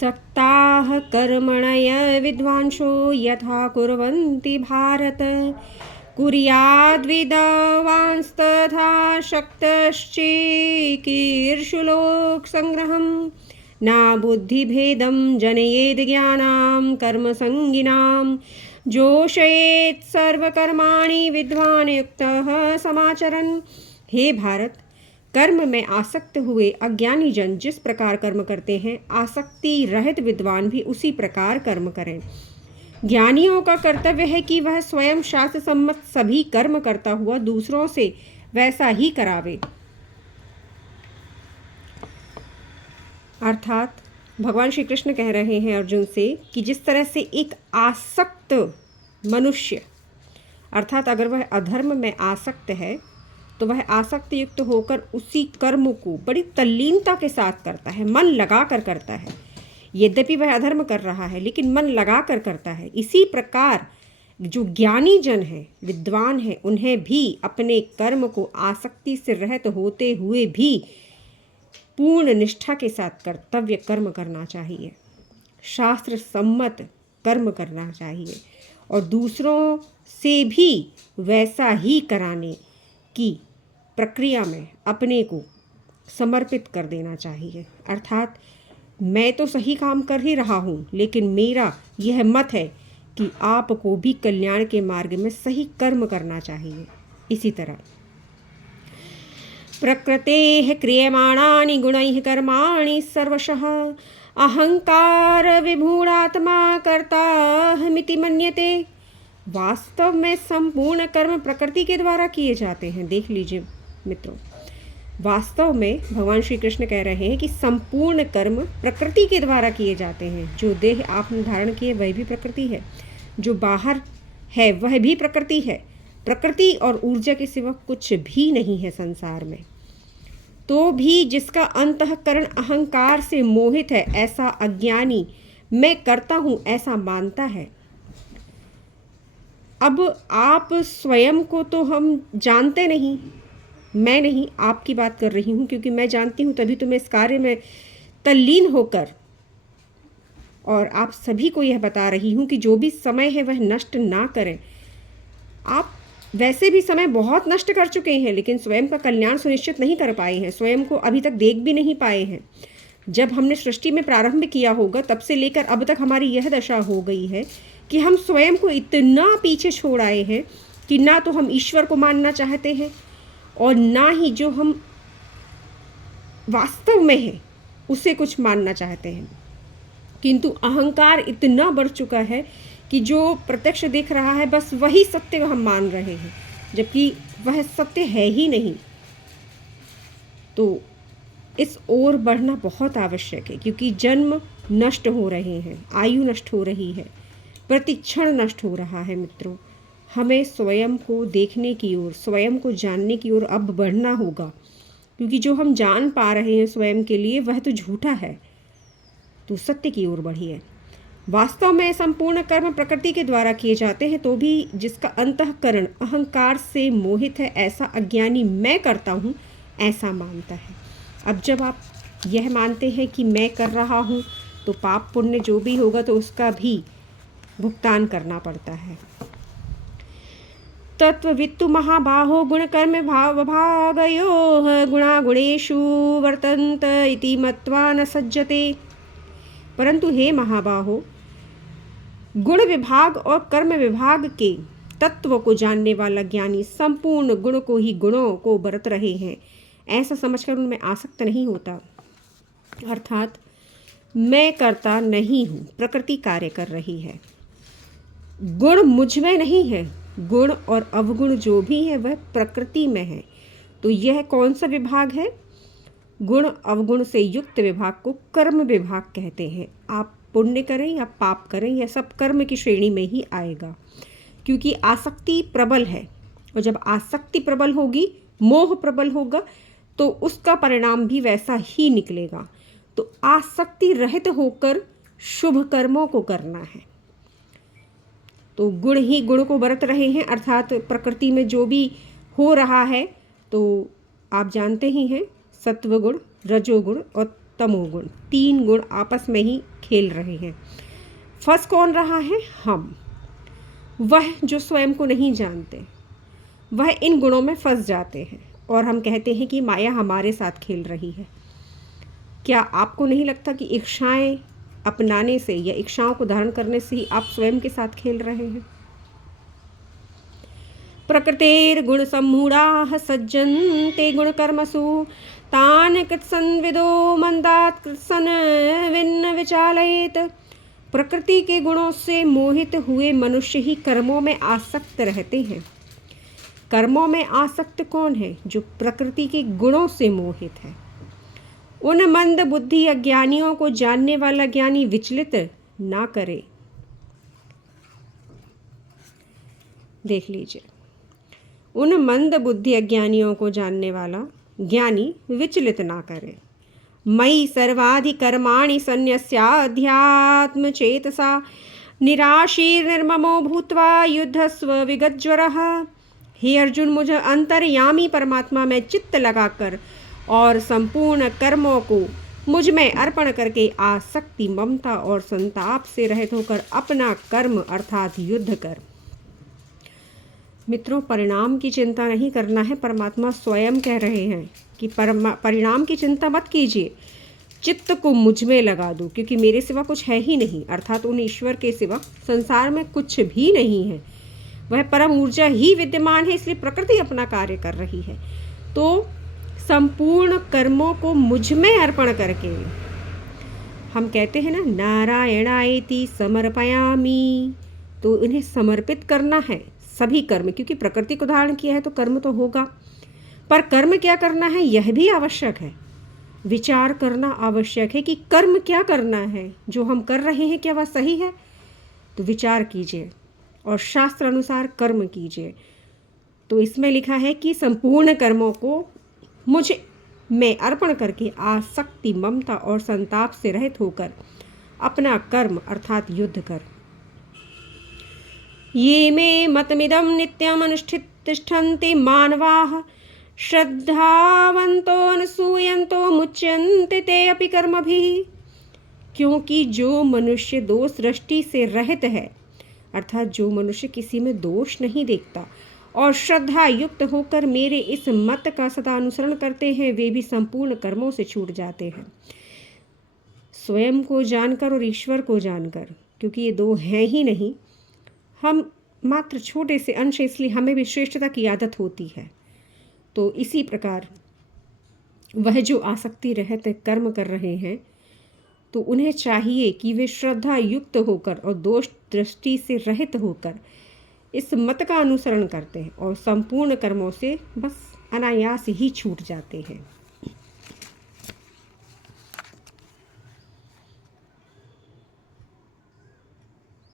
सक्ताः कर्मणय विद्वांसो यथा कुर्वन्ति भारत कुर्याद्विद्वांस्तथा शक्तश्चिकीर्षुलोकसङ्ग्रहं न बुद्धिभेदं जनयेद् ज्ञानां कर्मसङ्गिनां जोषयेत् सर्वकर्माणि विद्वान् युक्तः समाचरन्। हे भारत, कर्म में आसक्त हुए अज्ञानी जन जिस प्रकार कर्म करते हैं, आसक्ति रहित विद्वान भी उसी प्रकार कर्म करें। ज्ञानियों का कर्तव्य है कि वह स्वयं शास्त्र सम्मत सभी कर्म करता हुआ दूसरों से वैसा ही करावे। अर्थात भगवान श्री कृष्ण कह रहे हैं अर्जुन से कि जिस तरह से एक आसक्त मनुष्य, अर्थात अगर वह अधर्म में आसक्त है तो वह आसक्त युक्त होकर उसी कर्म को बड़ी तल्लीनता के साथ करता है, मन लगा कर करता है। यद्यपि वह अधर्म कर रहा है लेकिन मन लगा कर करता है। इसी प्रकार जो ज्ञानी जन है, विद्वान है, उन्हें भी अपने कर्म को आसक्ति से रहित होते हुए भी पूर्ण निष्ठा के साथ कर्तव्य कर्म करना चाहिए, शास्त्र सम्मत कर्म करना चाहिए और दूसरों से भी वैसा ही कराने की प्रक्रिया में अपने को समर्पित कर देना चाहिए। अर्थात मैं तो सही काम कर ही रहा हूँ, लेकिन मेरा यह मत है कि आपको भी कल्याण के मार्ग में सही कर्म करना चाहिए। इसी तरह प्रकृतेः क्रियमाणानि गुणैः कर्माणि सर्वशः अहंकार विमूढ़ात्मा कर्ताहमिति मन्यते। वास्तव में संपूर्ण कर्म प्रकृति के द्वारा किए जाते हैं। देख लीजिए मित्रों, वास्तव में भगवान श्री कृष्ण कह रहे हैं कि संपूर्ण कर्म प्रकृति के द्वारा किए जाते हैं। जो देह आपने धारण किए वह भी प्रकृति है, जो बाहर है वह भी प्रकृति है। प्रकृति और ऊर्जा के सिवा कुछ भी नहीं है संसार में। तो भी जिसका अंतःकरण अहंकार से मोहित है, ऐसा अज्ञानी मैं करता हूँ ऐसा मानता है। अब आप स्वयं को तो हम जानते नहीं, मैं नहीं आपकी बात कर रही हूँ, क्योंकि मैं जानती हूँ तभी तो मैं इस कार्य में तल्लीन होकर और आप सभी को यह बता रही हूँ कि जो भी समय है वह नष्ट ना करें। आप वैसे भी समय बहुत नष्ट कर चुके हैं, लेकिन स्वयं का कल्याण सुनिश्चित नहीं कर पाए हैं, स्वयं को अभी तक देख भी नहीं पाए हैं। जब हमने सृष्टि में प्रारंभ किया होगा तब से लेकर अब तक हमारी यह दशा हो गई है कि हम स्वयं को इतना पीछे छोड़ आए हैं कि ना तो हम ईश्वर को मानना चाहते हैं और ना ही जो हम वास्तव में हैं उसे कुछ मानना चाहते हैं। किंतु अहंकार इतना बढ़ चुका है कि जो प्रत्यक्ष दिख रहा है बस वही सत्य हम मान रहे हैं, जबकि वह सत्य है ही नहीं। तो इस ओर बढ़ना बहुत आवश्यक है, क्योंकि जन्म नष्ट हो रहे हैं, आयु नष्ट हो रही है, प्रतिक्षण नष्ट हो रहा है। मित्रों, हमें स्वयं को देखने की ओर, स्वयं को जानने की ओर अब बढ़ना होगा, क्योंकि जो हम जान पा रहे हैं स्वयं के लिए वह तो झूठा है। तो सत्य की ओर बढ़िए। वास्तव में संपूर्ण कर्म प्रकृति के द्वारा किए जाते हैं, तो भी जिसका अंतःकरण अहंकार से मोहित है, ऐसा अज्ञानी मैं करता हूँ ऐसा मानता है। अब जब आप यह मानते हैं कि मैं कर रहा हूँ, तो पाप पुण्य जो भी होगा तो उसका भी भुगतान करना पड़ता है। तत्ववित्तु महाबाहो गुणकर्म भावभागयोः गुणागुणेषु वर्तन्त इति मत्वा न सज्जते। परंतु हे महाबाहो, गुण विभाग और कर्म विभाग के तत्व को जानने वाला ज्ञानी संपूर्ण गुण को ही गुणों को बरत रहे हैं ऐसा समझकर उनमें आसक्त नहीं होता। अर्थात मैं करता नहीं हूँ, प्रकृति कार्य कर रही है। गुण मुझ में नहीं है, गुण और अवगुण जो भी है वह प्रकृति में है। तो यह कौन सा विभाग है? गुण अवगुण से युक्त विभाग को कर्म विभाग कहते हैं। आप पुण्य करें या पाप करें, यह सब कर्म की श्रेणी में ही आएगा, क्योंकि आसक्ति प्रबल है, और जब आसक्ति प्रबल होगी, मोह प्रबल होगा, तो उसका परिणाम भी वैसा ही निकलेगा। तो आसक्ति रहित होकर शुभ कर्मों को करना है। तो गुण ही गुण को बरत रहे हैं, अर्थात प्रकृति में जो भी हो रहा है तो आप जानते ही हैं, सत्वगुण, रजोगुण और तमोगुण, 3 गुण आपस में ही खेल रहे हैं। फंस कौन रहा है? हम। वह जो स्वयं को नहीं जानते, वह इन गुणों में फंस जाते हैं और हम कहते हैं कि माया हमारे साथ खेल रही है। क्या आपको नहीं लगता कि इच्छाएं अपनाने से या इच्छाओं को धारण करने से ही आप स्वयं के साथ खेल रहे हैं? प्रकृतेर्गुण सम्मूढ़ाः सज्जन्ते गुणकर्मसु तान् कृत्सन्विदो मंदात् कृत्सन विन्न विचालयेत्। प्रकृति के गुणों से मोहित हुए मनुष्य ही कर्मों में आसक्त रहते हैं। कर्मों में आसक्त कौन है? जो प्रकृति के गुणों से मोहित है। उन मंद बुद्धि अज्ञानियों को जानने वाला ज्ञानी विचलित ना करे। देख लीजिए, उन मंद बुद्धि अज्ञानियों को जानने वाला ज्ञानी विचलित ना करे। मयि सर्वाधिकर्माणि सन्न्यस्याध्यात्म चेतसा निराशीर्निर्ममो भूत्वा युद्धस्व विगतज्वरः। हे अर्जुन, मुझे अंतर्यामी परमात्मा में चित्त लगाकर और संपूर्ण कर्मों को मुझ में अर्पण करके आसक्ति, ममता और संताप से रहित होकर अपना कर्म अर्थात युद्ध कर। मित्रों, परिणाम की चिंता नहीं करना है। परमात्मा स्वयं कह रहे हैं कि परिणाम की चिंता मत कीजिए, चित्त को मुझ में लगा दो, क्योंकि मेरे सिवा कुछ है ही नहीं, अर्थात उन ईश्वर के सिवा संसार में कुछ भी नहीं है। वह परम ऊर्जा ही विद्यमान है, इसलिए प्रकृति अपना कार्य कर रही है। तो संपूर्ण कर्मों को मुझ में अर्पण करके हम कहते हैं ना, नारायणायेति समर्पयामि, तो उन्हें समर्पित करना है सभी कर्म, क्योंकि प्रकृति को धारण किया है तो कर्म तो होगा। पर कर्म क्या करना है यह भी आवश्यक है। विचार करना आवश्यक है कि कर्म क्या करना है, जो हम कर रहे हैं क्या वह सही है? तो विचार कीजिए और शास्त्र अनुसार कर्म कीजिए। तो इसमें लिखा है कि संपूर्ण कर्मों को मुझ में अर्पण करके आसक्ति, ममता और संताप से रहित होकर अपना कर्म अर्थात युद्ध कर। ये मे मतमिदं नित्यम् अनुष्ठित तिष्ठन्ति मानवाः श्रद्धावन्तो अनुसूयन्तो मुच्यन्ते ते अपि कर्मभिः। क्योंकि जो मनुष्य दोष दृष्टि से रहित है, अर्थात जो मनुष्य किसी में दोष नहीं देखता और श्रद्धा युक्त होकर मेरे इस मत का सदा अनुसरण करते हैं, वे भी संपूर्ण कर्मों से छूट जाते हैं। स्वयं को जानकर और ईश्वर को जानकर, क्योंकि ये दो हैं ही नहीं, हम मात्र छोटे से अंश, इसलिए हमें भी श्रेष्ठता की आदत होती है। तो इसी प्रकार वह जो आसक्ति रहते कर्म कर रहे हैं, तो उन्हें चाहिए कि वे श्रद्धा युक्त होकर और दोष दृष्टि से रहित होकर इस मत का अनुसरण करते हैं और संपूर्ण कर्मों से बस अनायास ही छूट जाते हैं।